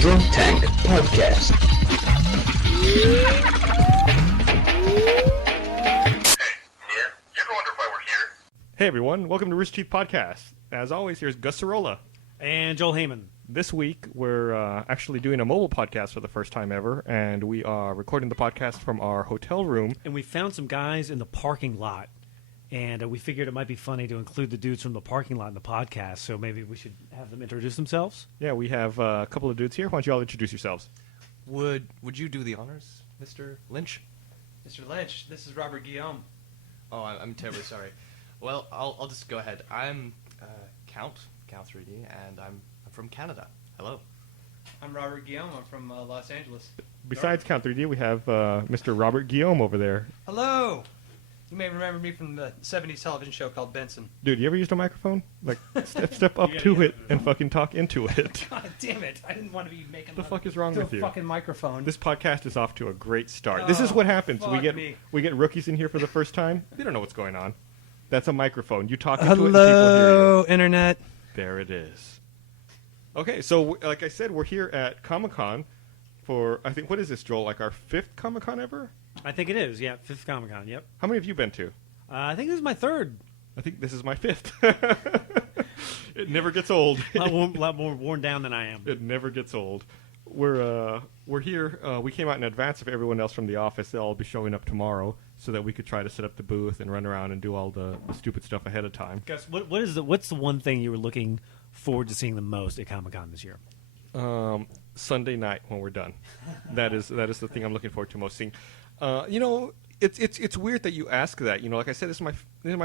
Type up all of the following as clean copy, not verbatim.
Drunk Tank Podcast. Hey everyone, welcome to Rooster Teeth Podcast. As always, here's Gus Sorolla. And Joel Heyman. This week, we're actually doing a mobile podcast for the first time ever, and we are recording the podcast from our hotel room. And we found some guys in the parking lot, and we figured it might be funny to include the dudes from the parking lot in the podcast, so maybe we should have them introduce themselves. Yeah, we have a couple of dudes here. Why don't you all introduce yourselves? Would you do the honors, Mr. Lynch? Mr. Lynch, this is Robert Guillaume. Oh, I'm terribly sorry. Well, I'll just go ahead. I'm Count 3D, and I'm from Canada. Hello. I'm Robert Guillaume. I'm from Los Angeles. Besides Count 3D, we have Mr. Robert Guillaume over there. Hello. You may remember me from the 70s television show called Benson. Dude, you ever used a microphone? Like, step up to it and fucking talk into it. God damn it. I didn't want to be making The fuck is wrong with you? a fucking microphone. This podcast is off to a great start. This is what happens. We get rookies in here for the first time. They don't know what's going on. That's a microphone. You talk into it and people hear you. Hello, Internet. There it is. Okay, so like I said, we're here at Comic-Con for, I think, what is this, Joel? Like our 5th Comic-Con ever? I think it is, yeah, 5th Comic-Con, yep. How many have you been to? I think this is my 3rd. I think this is my 5th. It never gets old. A lot more worn down than I am. It never gets old. We're here. We came out in advance of everyone else from the office. They'll all be showing up tomorrow so that we could try to set up the booth and run around and do all the stupid stuff ahead of time. Gus, what's the one thing you were looking forward to seeing the most at Comic-Con this year? Sunday night when we're done. That is the thing I'm looking forward to most seeing. It's weird that you ask that. You know, like I said, this is my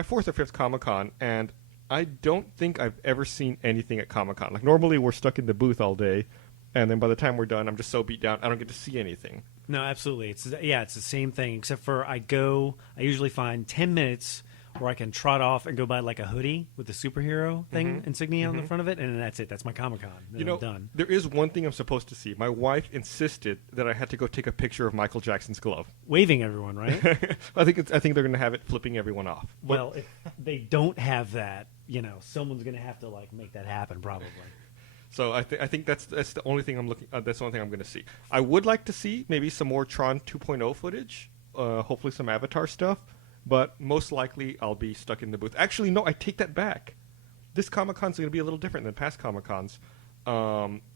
4th or 5th Comic-Con, and I don't think I've ever seen anything at Comic-Con. Like normally we're stuck in the booth all day, and then by the time we're done, I'm just so beat down I don't get to see anything. No, absolutely. It's the same thing, except for I usually find 10 minutes where I can trot off and go buy like a hoodie with the superhero thing insignia on the front of it, and then that's it. That's my Comic-Con. Then I'm done. There is one thing I'm supposed to see. My wife insisted that I had to go take a picture of Michael Jackson's glove. Waving everyone, right? I think they're going to have it flipping everyone off. Well, if they don't have that, someone's going to have to like make that happen probably. So I think that's the only thing I'm looking. That's the only thing I'm going to see. I would like to see maybe some more Tron 2.0 footage. Hopefully some Avatar stuff. But most likely I'll be stuck in the booth. Actually, no, I take that back. This Comic-Con's going to be a little different than past Comic-Cons.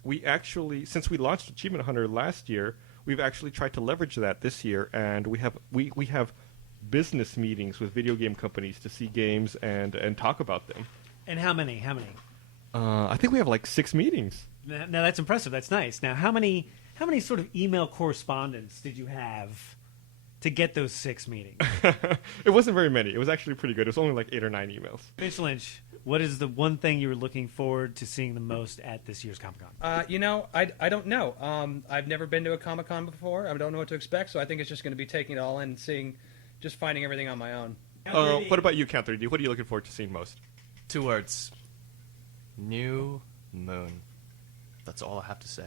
We actually, since we launched Achievement Hunter last year, we've actually tried to leverage that this year, and we have business meetings with video game companies to see games and talk about them. And how many? I think we have like 6 meetings. Now that's impressive. That's nice. Now how many sort of email correspondence did you have to get those 6 meetings? It wasn't very many. It was actually pretty good. It was only like 8 or 9 emails. Mr. Lynch, what is the one thing you were looking forward to seeing the most at this year's Comic-Con? I don't know. I've never been to a Comic-Con before. I don't know what to expect, so I think it's just going to be taking it all in and just finding everything on my own. What about you, Count 3D? What are you looking forward to seeing most? 2 words. New moon. That's all I have to say.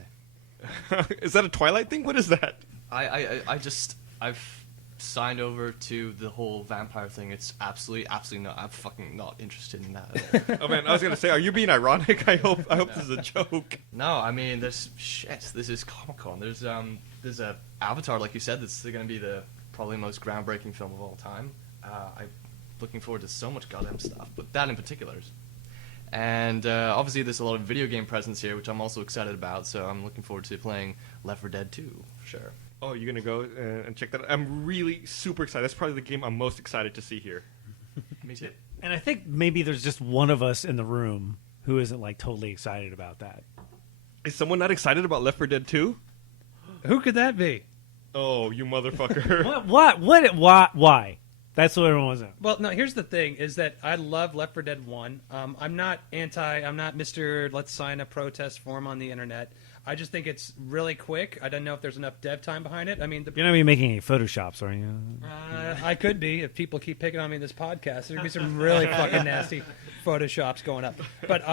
Is that a Twilight thing? What is that? I've signed over to the whole vampire thing. It's absolutely not. I'm fucking not interested in that. Oh man, I was gonna say, are you being ironic? I hope this is a joke. No, I mean, this is Comic-Con. There's a Avatar, like you said, that's gonna be the probably most groundbreaking film of all time. I'm looking forward to so much goddamn stuff, but that in particular. And obviously there's a lot of video game presence here, which I'm also excited about, so I'm looking forward to playing Left 4 Dead 2, for sure. Oh, you're going to go and check that out? I'm really super excited. That's probably the game I'm most excited to see here. Me too. And I think maybe there's just one of us in the room who isn't like totally excited about that. Is someone not excited about Left 4 Dead 2? Who could that be? Oh, you mother-fucker. Why? That's what everyone was at. Well, no, here's the thing, is that I love Left 4 Dead 1. I'm not Mr. Let's sign a protest form on the internet. I just think it's really quick. I don't know if there's enough dev time behind it. I mean, you're not going to be making any Photoshops, are you? I could be if people keep picking on me in this podcast. There'd be some really fucking nasty Photoshops going up. But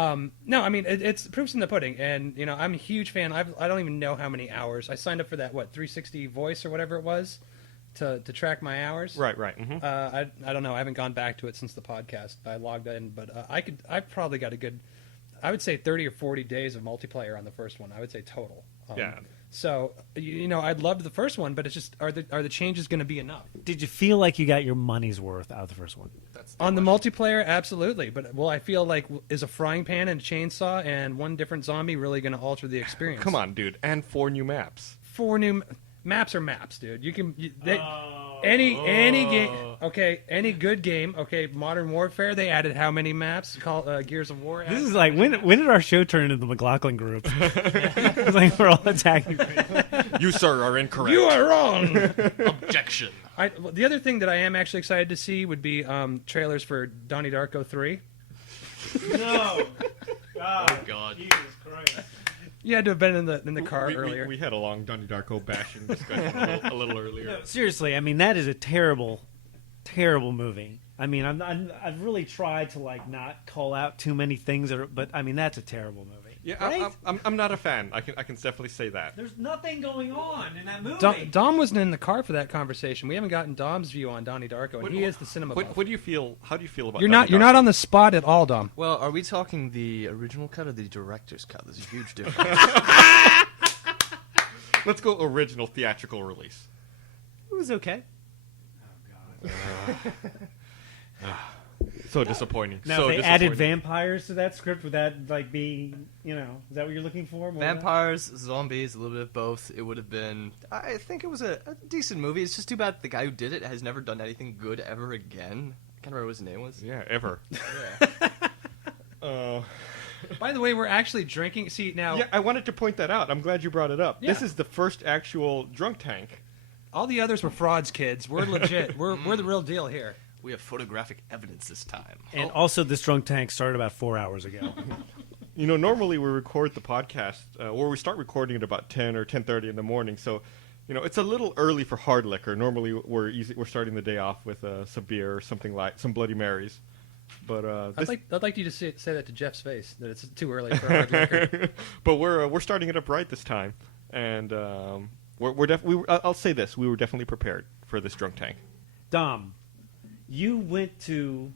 no, I mean, it's proofs in the pudding. And, I'm a huge fan. I don't even know how many hours. I signed up for that, 360 voice or whatever it was. To track my hours. Right. Mm-hmm. I don't know. I haven't gone back to it since the podcast. I logged in, but I've probably got a good I would say 30 or 40 days of multiplayer on the first one. I would say total. Yeah. So I'd loved the first one, but it's just are the changes going to be enough? Did you feel like you got your money's worth out of the first one? That's On the multiplayer, absolutely. But I feel like is a frying pan and a chainsaw and one different zombie really going to alter the experience? Come on, dude. And 4 new maps. 4 new maps are maps, dude. Any game, okay, any good game, okay, Modern Warfare, they added how many maps? Gears of War. This is like when did our show turn into the McLaughlin group? It's like we're all attacking. You, sir, are incorrect. You are wrong. objection. The other thing that I am actually excited to see would be trailers for Donnie Darko 3. No. God. Oh God. Jesus Christ. You had to have been in the car earlier. We had a long Donnie Darko bashing discussion a little earlier. No, seriously, I mean that is a terrible, terrible movie. I mean, I've really tried to like not call out too many things, but I mean that's a terrible movie. Yeah, right? I'm not a fan. I can definitely say that. There's nothing going on in that movie. Dom wasn't in the car for that conversation. We haven't gotten Dom's view on Donnie Darko, and he is the cinema buff. What do you feel? How do you feel about? You're Donnie not Darko? on the spot at all, Dom. Well, are we talking the original cut or the director's cut? There's a huge difference. Let's go original theatrical release. It was okay. So disappointing. Now, so if they added disappointing. vampires to that script, would that like be, is that what you're looking for? More Vampires, zombies, a little bit of both. It would have been. I think it was a decent movie. It's just too bad the guy who did it has never done anything good ever again. I can't remember what his name was. Yeah, ever. Yeah. By the way, we're actually drinking. See now, Yeah, I wanted to point that out. I'm glad you brought it up. Yeah. This is the first actual drunk tank. all the others were frauds, kids. We're legit. We're the real deal here. We have photographic evidence this time. And also, this drunk tank started about 4 hours ago. Normally we record the podcast, or we start recording at about 10 or 10:30 in the morning. So, it's a little early for hard liquor. Normally we're starting the day off with some beer or something like some Bloody Marys. But I'd like you to say that to Jeff's face that it's too early for hard liquor. but we're starting it up right this time, and I'll say this: we were definitely prepared for this drunk tank. Dom, you went to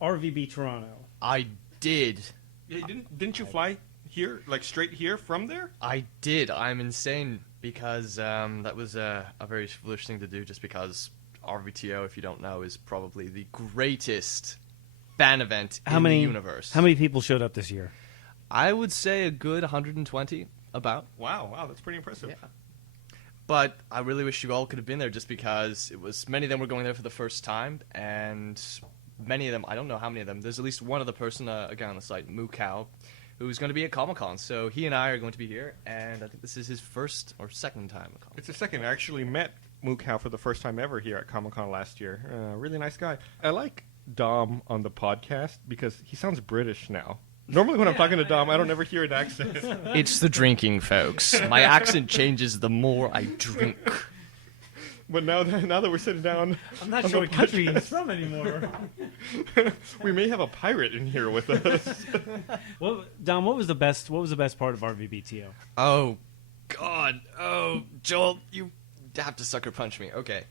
RVB Toronto. I did. Yeah, didn't you fly here, like straight here from there? I did. I'm insane because that was a very foolish thing to do just because RVTO, if you don't know, is probably the greatest fan event in the universe. How many people showed up this year? I would say a good 120, about. Wow, that's pretty impressive. Yeah. But I really wish you all could have been there just because many of them were going there for the first time, and many of them, I don't know how many of them, there's at least one other person, a guy on the site, Moo Cow, who's going to be at Comic-Con. So he and I are going to be here, and I think this is his first or second time at Comic-Con. It's the second. I actually met Moo Cow for the first time ever here at Comic-Con last year. Really nice guy. I like Dom on the podcast because he sounds British now. Normally when I'm talking to Dom, I don't ever hear an accent. It's the drinking, folks. My accent changes the more I drink. But now that we're sitting down, I'm not on sure the what country podcast, he's from anymore. we may have a pirate in here with us. Dom, what was the best part of RVBTO? Oh, God. Oh, Joel, you have to sucker punch me. Okay.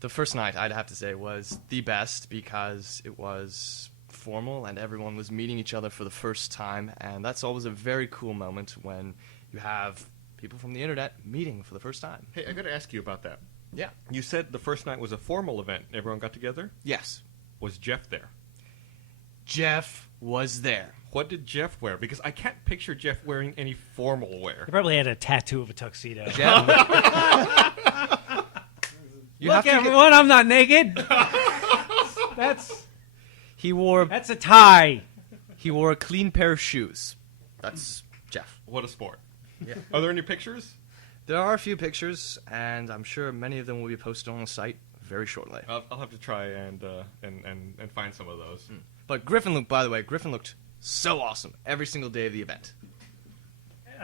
The first night, I'd have to say, was the best because it was formal and everyone was meeting each other for the first time, and that's always a very cool moment when you have people from the internet meeting for the first time. Hey, I got to ask you about that. Yeah. You said the first night was a formal event. Everyone got together? Yes. Was Jeff there? Jeff was there. What did Jeff wear? Because I can't picture Jeff wearing any formal wear. He probably had a tattoo of a tuxedo. Jeff. Look, everyone, I'm not naked. He wore That's a tie. a clean pair of shoes. That's Jeff. What a sport. Yeah. Are there any pictures? There are a few pictures, and I'm sure many of them will be posted on the site very shortly. I'll have to try and find some of those. But Griffin looked so awesome every single day of the event.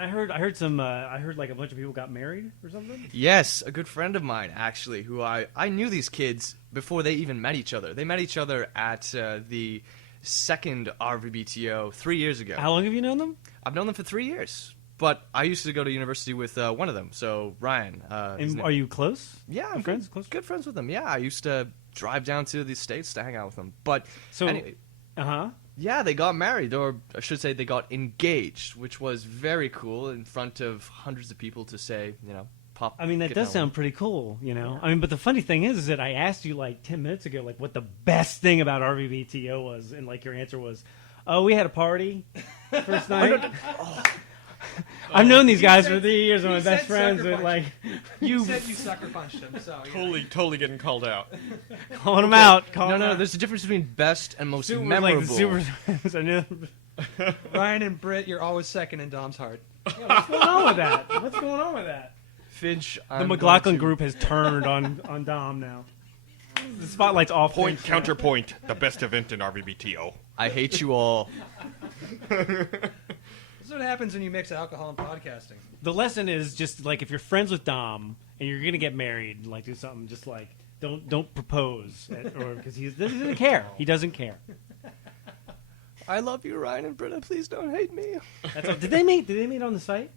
I heard like a bunch of people got married or something. Yes, a good friend of mine, actually, who I knew these kids before they even met each other. They met each other at the second RVBTO 3 years ago. How long have you known them? I've known them for 3 years. But I used to go to university with one of them, so Ryan. And are you close? Yeah, I'm friends? good, good friends with them. Yeah, I used to drive down to the States to hang out with them. But So, anyway, Yeah, they got married, or I should say they got engaged, which was very cool in front of hundreds of people to say, pop. I mean, that does sound pretty cool, I mean, but the funny thing is that I asked you like 10 minutes ago, like what the best thing about RVBTO was, and like your answer was, "Oh, we had a party first night." I've known these guys for 3 years. We're my best friends. And like You said you sucker punched him, so Totally getting called out. calling them out. No. There's a difference between best and most Super, memorable. like, super friends. I knew. Ryan and Britt, you're always second in Dom's heart. Yeah, what's going on with that? What's going on with that? Finch, The McLaughlin group has turned on Dom now. The spotlight's off. Point, Finch. counterpoint, the best event in RVBTO. I hate you all. This is what happens when you mix alcohol and podcasting. The lesson is just like if you're friends with Dom and you're gonna get married, like do something just like don't propose, or because he doesn't care. He doesn't care. I love you, Ryan and Britta. Please don't hate me. That's all. Did they meet on the site?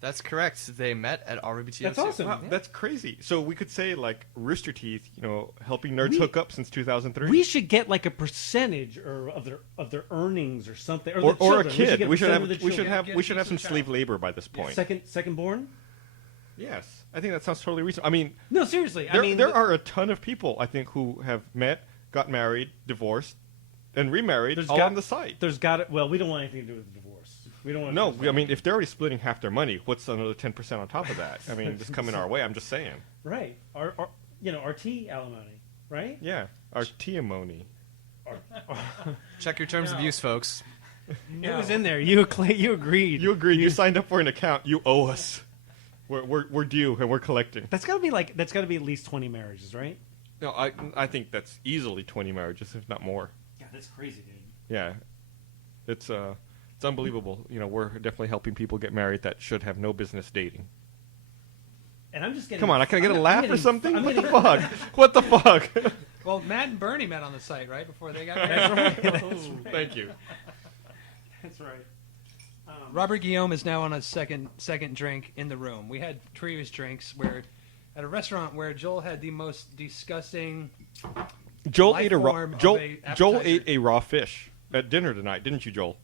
That's correct. They met at RVBTO. That's awesome. Wow, that's crazy. So we could say like Rooster Teeth, helping nerds hook up since 2003. We should get like a percentage of their earnings or something, or the a children. kid. We should have children. some slave labor by this point. second born. Yes, I think that sounds totally reasonable. I mean, No, seriously. there are a ton of people I think who have met, got married, divorced, and remarried all on the site. There's got it. Well, we don't want anything to do with the divorce. We don't want. No, I mean, if they're already splitting half their money, what's another 10% on top of that? I mean, just coming our way. I'm just saying. Right. Our RT alimony. Right. Yeah, our tiamony. Check your terms of use, folks. It was in there. You agreed. You agreed. You signed up for an account. You owe us. We're due and we're collecting. That's got to be at least 20 marriages, right? No, I think that's easily 20 marriages, if not more. Yeah, that's crazy, dude. Yeah, it's unbelievable. We're definitely helping people get married that should have no business dating. And I'm just getting. Come on, can I get a laugh or something? I'm What the getting- fuck? What the fuck? Well, Matt and Bernie met on the site, right? Before they got That's married. right. That's right. Thank you. That's right. Robert Guillaume is now on a second drink in the room. We had previous drinks at a restaurant where Joel had the most disgusting. Joel Life ate a raw. form of Joel a Joel appetizer. ate a raw fish at dinner tonight, didn't you, Joel?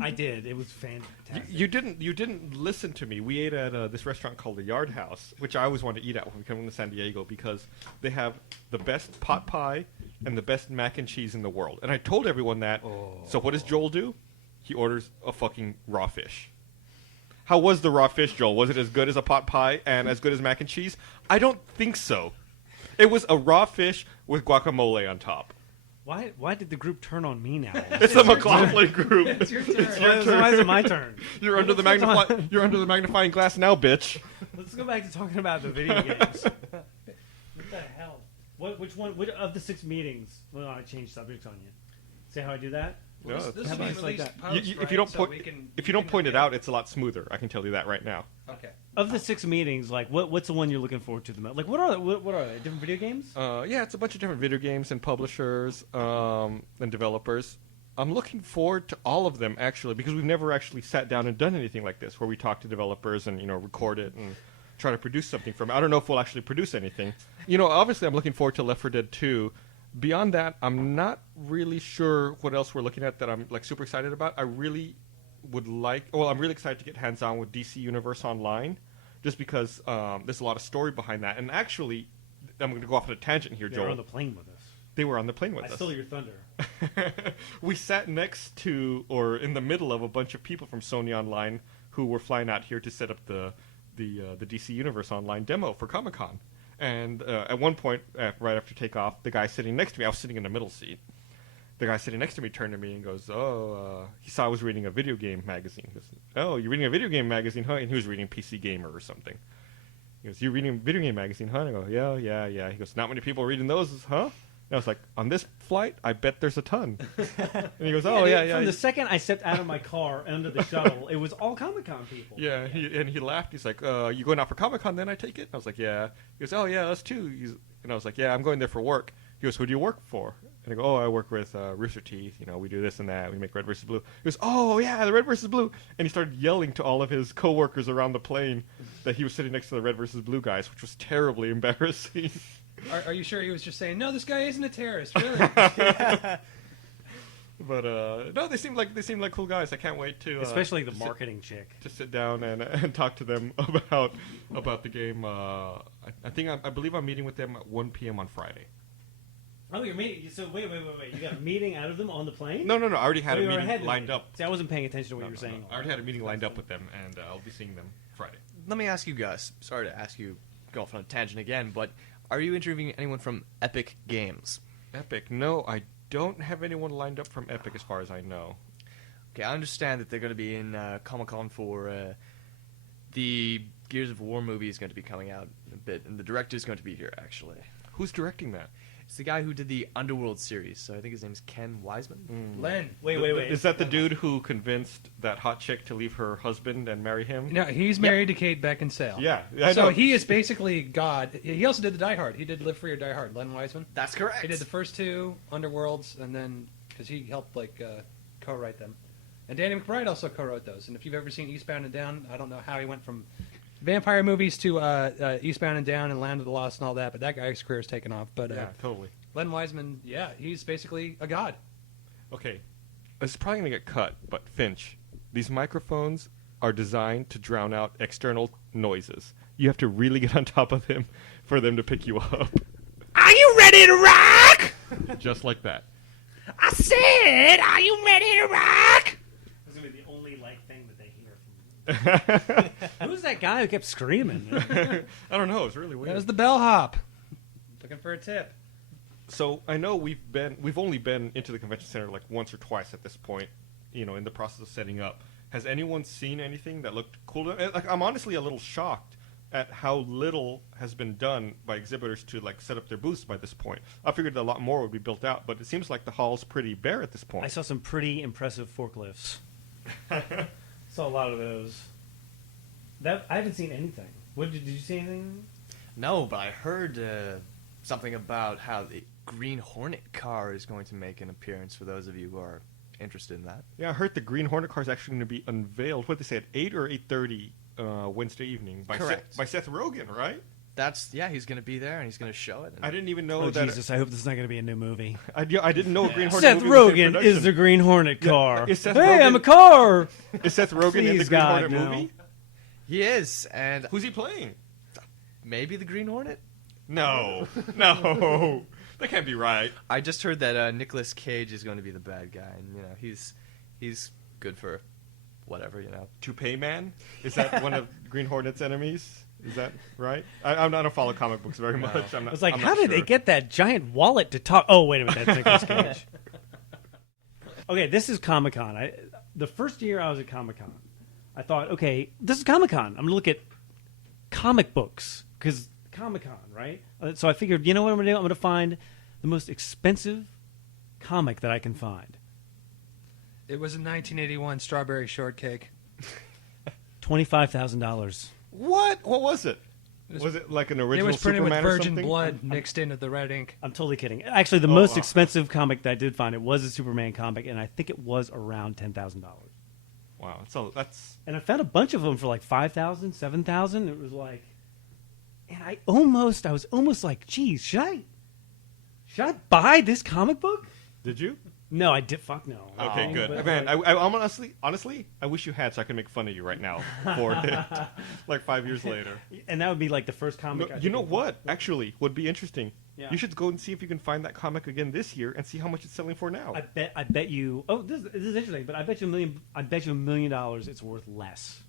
I did. It was fantastic. You didn't listen to me. We ate at this restaurant called the Yard House, which I always want to eat at when we come to San Diego because they have the best pot pie and the best mac and cheese in the world. And I told everyone that. So what does Joel do? He orders a fucking raw fish. How was the raw fish, Joel? Was it as good as a pot pie and as good as mac and cheese? I don't think so. It was a raw fish with guacamole on top. Why did the group turn on me now? It's the McLaughlin group. It's your turn. Why is it my turn? You're under the magnifying glass now, bitch. Let's go back to talking about the video games. What the hell? Which one of the 6 meetings? Well, I changed subjects on you. See how I do that? No, This will be It's like released that. post, if right? you don't So point we can- if we you don't can point look it at out, it's a lot smoother. I can tell you that right now. Okay. Of the 6 meetings, like what's the one you're looking forward to the most? Like what are they? Different video games? Yeah, it's a bunch of different video games and publishers and developers. I'm looking forward to all of them actually because we've never actually sat down and done anything like this where we talk to developers and record it and try to produce something from it. I don't know if we'll actually produce anything. Obviously I'm looking forward to Left 4 Dead 2. Beyond that, I'm not really sure what else we're looking at that I'm like super excited about. I really would I'm really excited to get hands-on with DC Universe Online just because there's a lot of story behind that. And actually, I'm going to go off on a tangent here, They Joel. were on the plane with us. They were on the plane with I us. stole your thunder. We sat next to or in the middle of a bunch of people from Sony Online who were flying out here to set up the DC Universe Online demo for Comic-Con. And at one point, right after takeoff, the guy sitting next to me, I was sitting in the middle seat. The guy sitting next to me turned to me and goes, he saw I was reading a video game magazine. He goes, "Oh, you're reading a video game magazine, huh?" And he was reading PC Gamer or something. He goes, "You're reading a video game magazine, huh?" And I go, yeah. He goes, "Not many people are reading those, huh?" And I was like, "On this flight, I bet there's a ton." And he goes, "Oh, yeah." From the second I stepped out of my car under the shuttle, it was all Comic-Con people. Yeah, he laughed. He's like, "You going out for Comic-Con then, I take it?" I was like, "Yeah." He goes, "Oh, yeah, us too." And I was like, "Yeah, I'm going there for work." He goes, "Who do you work for?" And I go, "Oh, I work with Rooster Teeth. We do this and that. We make Red versus Blue." He goes, "Oh, yeah, the Red versus Blue." And he started yelling to all of his coworkers around the plane that he was sitting next to the Red versus Blue guys, which was terribly embarrassing. Are you sure he was just saying, "No, this guy isn't a terrorist"? Really? But no, they seem like cool guys. I can't wait to Especially the marketing chick. to sit down and talk to them about the game. I believe I'm meeting with them at 1 p.m. on Friday. Oh, you're meeting. So wait. You got a meeting out of them on the plane? No. I already had Oh, a you were meeting ahead of lined me. up. See, I wasn't paying attention to what No, you were no, saying. no. I already had a meeting lined up with them, and I'll be seeing them Friday. Let me ask you guys. Sorry to ask you, go off on a tangent again, but are you interviewing anyone from Epic Games? Epic? No, I don't have anyone lined up from Epic as far as I know. Okay, I understand that they're going to be in Comic-Con for the Gears of War movie is going to be coming out in a bit, and the director is going to be here, actually. Who's directing that? It's the guy who did the Underworld series, so I think his name's Ken Wiseman. Len. Wait. Is that the dude who convinced that hot chick to leave her husband and marry him? No, he's married to Kate Beckinsale. Yeah, I So know. he is basically God. He also did the Die Hard. He did Live Free or Die Hard. Len Wiseman. That's correct. He did the first two Underworlds, and then because he helped co-write them, and Danny McBride also co-wrote those. And if you've ever seen Eastbound and Down, I don't know how he went from vampire movies to Eastbound and Down and Land of the Lost and all that, but that guy's career is taken off. But Yeah, totally. Len Wiseman, yeah, he's basically a god. Okay, this is probably going to get cut, but Finch, these microphones are designed to drown out external noises. You have to really get on top of him for them to pick you up. Are you ready to rock? Just like that. I said, are you ready to rock? That's going to be the only thing that they hear from me. Who's that guy who kept screaming? I don't know, it's really That weird. was the bellhop. Looking for a tip. So I know we've only been into the convention center like once or twice at this point, in the process of setting up. Has anyone seen anything that looked cool? Like, I'm honestly a little shocked at how little has been done by exhibitors to set up their booths by this point. I figured a lot more would be built out, but it seems like the hall's pretty bare at this point. I saw some pretty impressive forklifts. Saw a lot of those. I haven't seen anything. Did you see anything? No, but I heard something about how the Green Hornet car is going to make an appearance for those of you who are interested in that. Yeah, I heard the Green Hornet car is actually going to be unveiled. What did they say, at 8 or 8:30 Wednesday evening by Correct. by Seth Rogen, right? He's going to be there and he's going to show it. And I didn't even know Oh, that. Jesus, I hope this is not going to be a new movie. I didn't know a Green Hornet Seth movie was in Rogen production. is the Green Hornet car. is Seth Hey, Rogen- I'm a car! Is Seth Rogen in the Please, Green God, Hornet no. movie? He is, and Who's he playing? maybe the Green Hornet? No, that can't be right. I just heard that Nicolas Cage is going to be the bad guy, and he's good for whatever. Toupee Man? Is that one of Green Hornet's enemies? Is that right? I don't follow comic books very much. I'm not, I was like, I'm how not did they sure. get that giant wallet to talk? Oh, wait a minute, that's Nicolas Cage. Okay, this is Comic-Con. The first year I was at Comic-Con, I thought, okay, this is Comic-Con. I'm going to look at comic books, because Comic-Con, right? So I figured, you know what I'm going to do? I'm going to find the most expensive comic that I can find. It was in 1981 Strawberry Shortcake. $25,000. What? What was it? Was it like an It original was printed Superman with or virgin something? blood mixed into the red ink. I'm totally kidding. Actually, the most expensive comic that I did find, it was a Superman comic, and I think it was around $10,000. Wow, so that's And I found a bunch of them for like $5,000, $7,000. It was like, and I was almost like, geez, should I buy this comic book? Did you? No, I did. Fuck no. Okay, good. But, Man, I'm honestly, I wish you had, so I could make fun of you right now for it. Like 5 years later. and that would be like the first comic. No, I you think know of- what? Actually, would be interesting. Yeah. You should go and see if you can find that comic again this year and see how much it's selling for now. I bet you. Oh, this is interesting. But I bet you $1 million. It's worth less.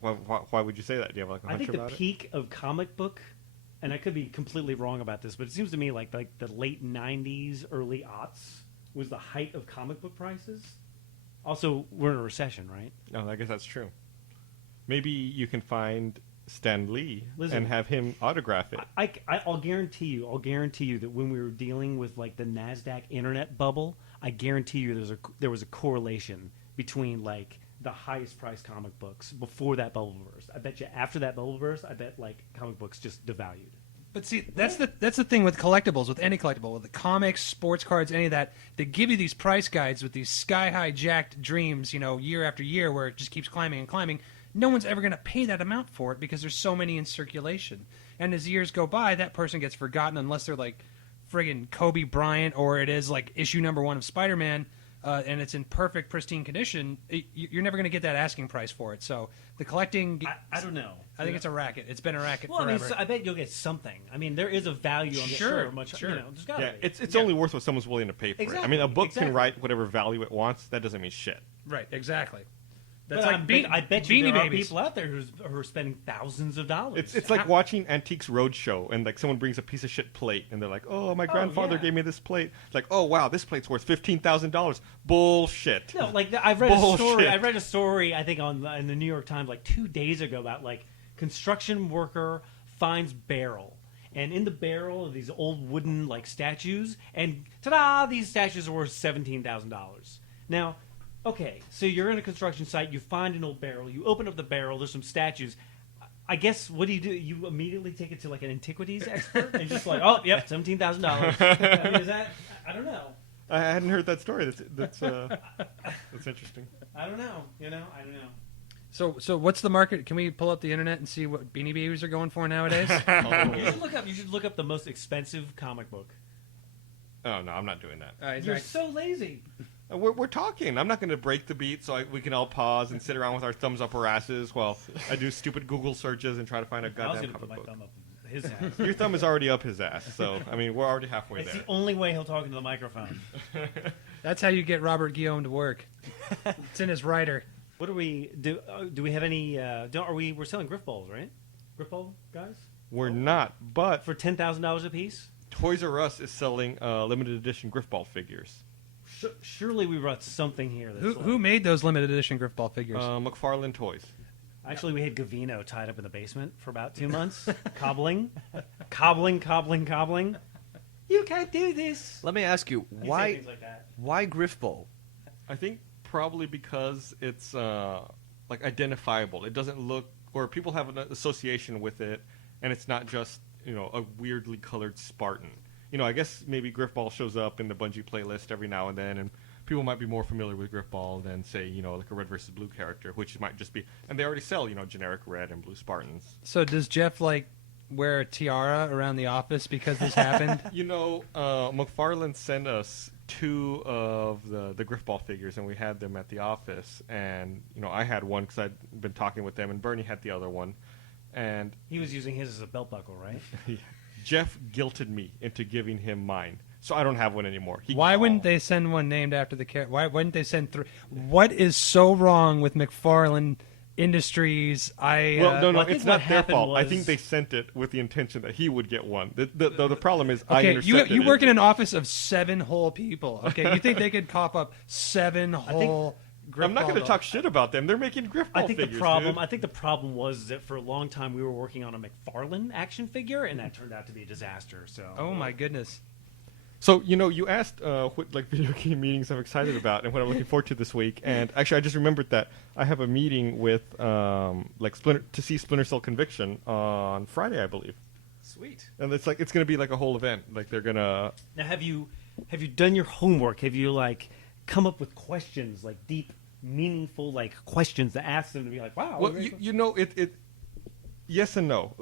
Why would you say that? Do you have like a I hunch think the about it? peak of comic book, and I could be completely wrong about this, but it seems to me like the late '90s, early aughts was the height of comic book prices. Also, we're in a recession, right? Oh, I guess that's true. Maybe you can find Stan Lee Listen, and have him autograph it. I'll guarantee you that when we were dealing with like the NASDAQ internet bubble, I guarantee you there was a correlation between like the highest priced comic books before that bubble burst. I bet you after that bubble burst, I bet like comic books just devalued. But see, that's the thing with collectibles, with any collectible, with the comics, sports cards, any of that. They give you these price guides with these sky-high jacked dreams, year after year, where it just keeps climbing and climbing. No one's ever going to pay that amount for it because there's so many in circulation. And as years go by, that person gets forgotten unless they're like friggin' Kobe Bryant or it is like issue number 1 of Spider-Man. and it's in perfect, pristine condition, you're never going to get that asking price for it. So the collecting, I don't know. I think it's a racket. It's been a racket Well, forever. I bet you'll get something. I mean, there is a value on Sure, much. sure. You know, there's gotta Yeah, be. it's only worth what someone's willing to pay for it. I Exactly, mean, a book exactly. can write whatever value it wants. That doesn't mean shit. Right, exactly. But That's like I bet you Beanie there are Babies. people out there who are spending thousands of dollars. It's like watching Antiques Roadshow and like someone brings a piece of shit plate and they're like, "Oh, my grandfather yeah. gave me this plate." It's like, "Oh wow, this plate's worth $15,000." Bullshit. No, like I've read a story. Bullshit. I read a story. I think in the New York Times like 2 days ago about like construction worker finds barrel, and in the barrel are these old wooden like statues, and ta-da! These statues are worth $17,000. Now, okay, so you're in a construction site. You find an old barrel. You open up the barrel. There's some statues. I guess what do? You immediately take it to like an antiquities expert and just like, oh, yep, $17,000. I mean, is that? I don't know. I hadn't heard that story. That's interesting. I don't know. I don't know. So what's the market? Can we pull up the internet and see what Beanie Babies are going for nowadays? You should look up the most expensive comic book. Oh no, I'm not doing that. You're so lazy. We're talking. I'm not going to break the beat so we can all pause and sit around with our thumbs up our asses while I do stupid Google searches and try to find a I was goddamn going to put comic my book. thumb up his ass. Your thumb is already up his ass, so I mean we're already halfway It's there. the only way he'll talk into the microphone. That's how you get Robert Guillaume to work. It's in his writer. What do we do? Do we have any? We're selling Griff balls, right? Griff ball guys We're not, but for $10,000 a piece. Toys R Us is selling limited edition Griff Ball figures. Surely we brought something here. That's Who made those limited edition Griff Ball figures? McFarlane Toys. Actually, we had Gavino tied up in the basement for about 2 months, cobbling. You can't do this. Let me ask you, He'd say why things like that. why Griff Bowl? I think probably because it's like identifiable. It doesn't look, or people have an association with it, and it's not just a weirdly colored Spartan. I guess maybe Griff Ball shows up in the Bungie playlist every now and then, and people might be more familiar with Griff Ball than say like a red versus blue character, which might just be, and they already sell generic red and blue Spartans. So does Jeff wear a tiara around the office because this happened? McFarlane sent us 2 of the Griff Ball figures, and we had them at the office. And I had one because I'd been talking with them, and Bernie had the other one. And He was using his as a belt buckle, right? Jeff guilted me into giving him mine, so I don't have one anymore. Why wouldn't they send one named after the character? Why wouldn't they send 3? What is so wrong with McFarlane Industries? No, Well, I think it's what not their happened fault. I was- think they sent it with the intention that he would get one. The problem is I Okay, intercepted you it. work in an office of 7 whole people. Okay, you think they could cough up 7 whole? Griff I'm not going to Ball talk shit about them. They're making Griff Ball I think figures, the problem. dude. I think the problem was that for a long time we were working on a McFarlane action figure, and that turned out to be a disaster. So. Oh my goodness! So, you asked what video game meetings I'm excited about and what I'm looking forward to this week. And actually, I just remembered that I have a meeting with to see Splinter Cell Conviction on Friday, I believe. Sweet. And it's going to be like a whole event. Like they're going to. Now, have you done your homework? Have you come up with questions, like deep, meaningful, questions to ask them to be like, wow. Well, it. Yes and no.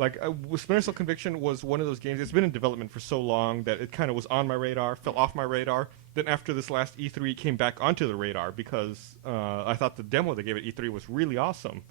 Splinter Cell Conviction was one of those games. It's been in development for so long that it kind of was on my radar, fell off my radar. Then after this last E3, it came back onto the radar because I thought the demo they gave at E3 was really awesome.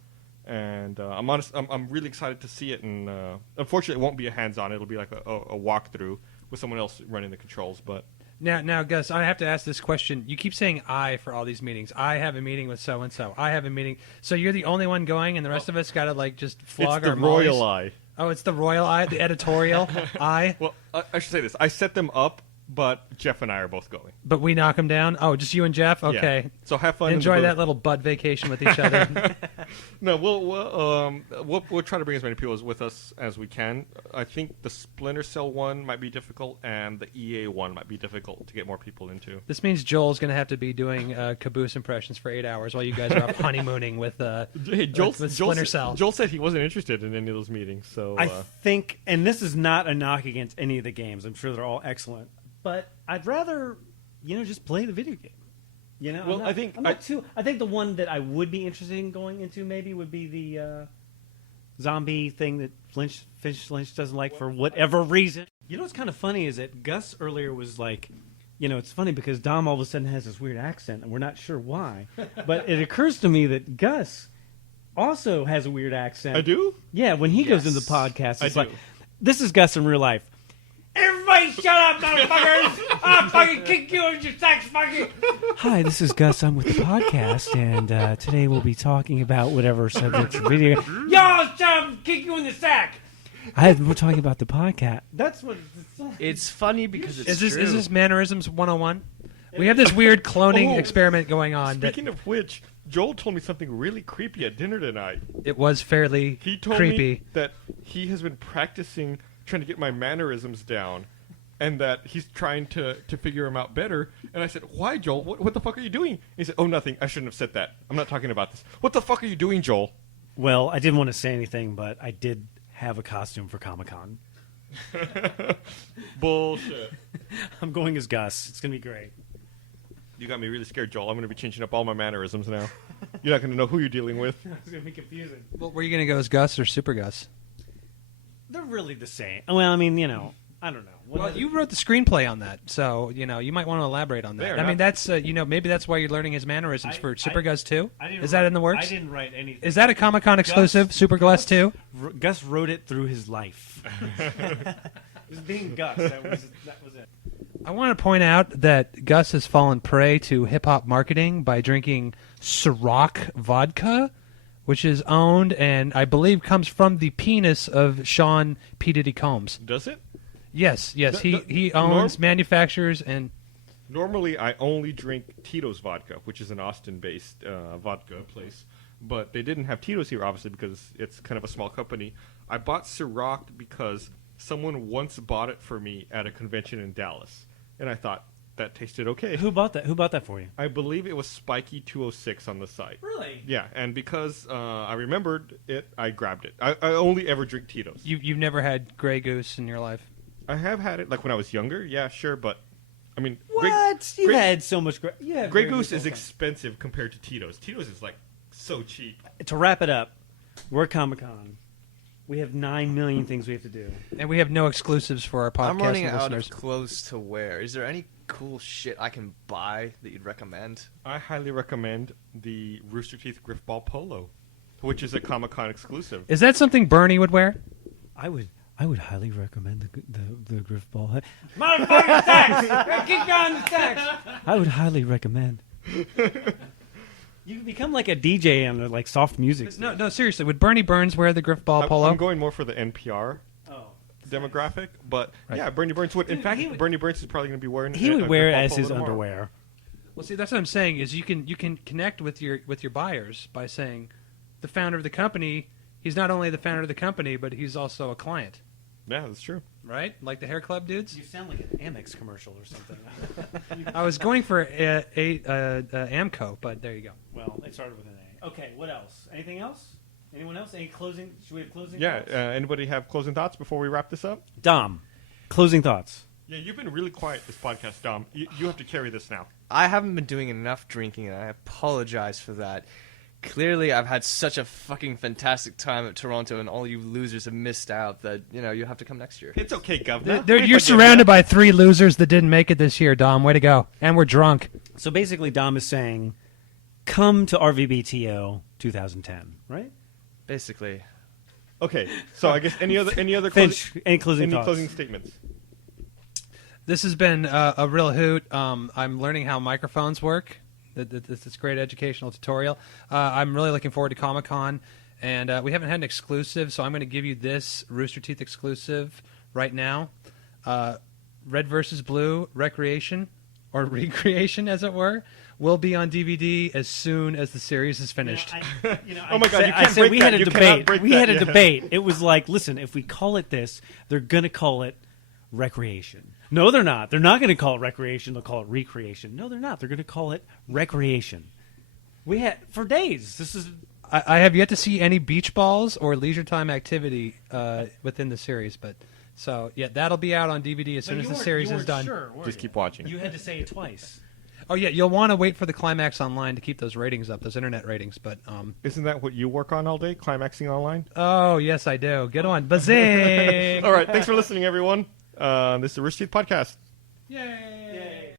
And I'm really excited to see it. And unfortunately, it won't be a hands-on. It'll be like a walkthrough with someone else running the controls. But Now, Gus, I have to ask this question. You keep saying "I" for all these meetings. I have a meeting with so and so. I have a meeting. So you're the only one going, and the rest of us got to just flog it's our the royal mollies? eye. Oh, it's the royal eye, the editorial eye. Well, I should say this. I set them up, but Jeff and I are both going. But we knock them down. Oh, just you and Jeff. Okay. Yeah. So have fun. Enjoy in the that little bud vacation with each other. No, we'll try to bring as many people with us as we can. I think the Splinter Cell one might be difficult, and the EA one might be difficult to get more people into. This means Joel's going to have to be doing caboose impressions for 8 hours while you guys are off honeymooning with Splinter Cell. Joel said he wasn't interested in any of those meetings. So I think, and this is not a knock against any of the games. I'm sure they're all excellent, but I'd rather, just play the video game. Well, I think I think the one that I would be interested in going into maybe would be the zombie thing that Finch Lynch doesn't like for whatever reason. What's kind of funny is that Gus earlier was like, it's funny because Dom all of a sudden has this weird accent, and we're not sure why. But it occurs to me that Gus also has a weird accent. I do? Yeah, when he goes into the podcast, it's like, this is Gus in real life. Everybody shut up, motherfuckers! I'll fucking kick you in your sack, fucking... Hi, this is Gus. I'm with the podcast, and today we'll be talking about whatever subject video. Y'all shut up, kick you in the sack! We're talking about the podcast. That's what it's like. It's funny because it's Is true. this mannerisms 101? We have this weird cloning experiment going on. Speaking of which, Joel told me something really creepy at dinner tonight. It was fairly He told creepy. me that he has been practicing trying to get my mannerisms down, and that he's trying to figure them out better. And I said, why, Joel? What the fuck are you doing? He said, oh, nothing. I shouldn't have said that. I'm not talking about this. What the fuck are you doing, Joel? Well, I didn't want to say anything, but I did have a costume for Comic-Con. Bullshit. I'm going as Gus. It's going to be great. You got me really scared, Joel. I'm going to be changing up all my mannerisms now. You're not going to know who you're dealing with. It's going to be confusing. Well, were you going to go as Gus or Super Gus? They're really the same. Well, I mean, I don't know. Well, you wrote the screenplay on that, so you might want to elaborate on that. I mean, that's maybe that's why you're learning his mannerisms for Super Gus 2. Is that in the works? I didn't write anything. Is that a Comic-Con exclusive? Super Gus 2? Gus wrote it through his life. It was being Gus. That was it. I want to point out that Gus has fallen prey to hip-hop marketing by drinking Ciroc vodka, which is owned and I believe comes from the penis of Sean P. Diddy Combs. Does it? Yes. He owns, manufactures, and... Normally, I only drink Tito's vodka, which is an Austin-based vodka place. But they didn't have Tito's here, obviously, because it's kind of a small company. I bought Ciroc because someone once bought it for me at a convention in Dallas. And I thought, that tasted okay. Who bought that? Who bought that for you? I believe it was Spiky206 on the site. Really? Yeah, and because I remembered it, I grabbed it. I only ever drink Tito's. You've never had Grey Goose in your life? I have had it, like when I was younger, yeah, sure, but I mean... What? You had so much... Grey Goose is expensive compared to Tito's. Tito's is, like, so cheap. To wrap it up, we're Comic-Con. We have 9 million things we have to do. And we have no exclusives for our podcast I'm running out listeners. of clothes to wear. Is there any cool shit I can buy that you'd recommend? I highly recommend the Rooster Teeth Griffball Polo, which is a Comic-Con exclusive. Is that something Bernie would wear? I would highly recommend the Griffball. Motherfucking stacks! Keep going the stacks! I would highly recommend. You can become like a DJ on the like soft music. No, seriously. Would Bernie Burns wear the Griffball Polo? I'm going more for the NPR demographic, but yeah, Bernie Burns would. In fact, Bernie Burns is probably going to be wearing. He would wear it as his tomorrow. underwear. Well, see, that's what I'm saying. Is you can connect with your buyers by saying, the founder of the company. He's not only the founder of the company, but he's also a client. Yeah, that's true. Right? Like the hair club dudes? You sound like an Amex commercial or something. I was going for Amco, but there you go. Well, it started with an A. Okay, what else? Anything else? Anyone else? Any closing? Should we have closing thoughts? Anybody have closing thoughts before we wrap this up? Dom, closing thoughts. Yeah, you've been really quiet this podcast, Dom. You have to carry this now. I haven't been doing enough drinking, and I apologize for that. Clearly, I've had such a fucking fantastic time at Toronto, and all you losers have missed out that, you'll have to come next year. It's okay, Governor. You're surrounded by 3 losers that didn't make it this year, Dom. Way to go. And we're drunk. So basically, Dom is saying, come to RVBTO 2010, right? Basically. Okay, so I guess any other Finch, any closing thoughts? closing statements? This has been a real hoot. I'm learning how microphones work. This is a great educational tutorial. I'm really looking forward to Comic-Con, and we haven't had an exclusive, so I'm going to give you this Rooster Teeth exclusive right now. Red vs. Blue Recreation, or Recreation as it were, will be on DVD as soon as the series is finished. Oh my God, you can't break we that. had a You debate. cannot break We that, had a yeah. debate. It was like, listen, if we call it this, they're going to call it Recreation. No, they're not. They're not going to call it Recreation. They'll call it Recreation. No, they're not. They're going to call it Recreation. We had for days. This is. I have yet to see any beach balls or leisure time activity within the series, but so yeah, that'll be out on DVD as soon as the series is done. Sure, Just keep watching. You had to say it twice. Oh yeah, you'll want to wait for the climax online to keep those ratings up, those internet ratings. But Isn't that what you work on all day, climaxing online? oh yes, I do. Get on, bazing! All right, thanks for listening, everyone. This is the Rooster Teeth Podcast. Yay!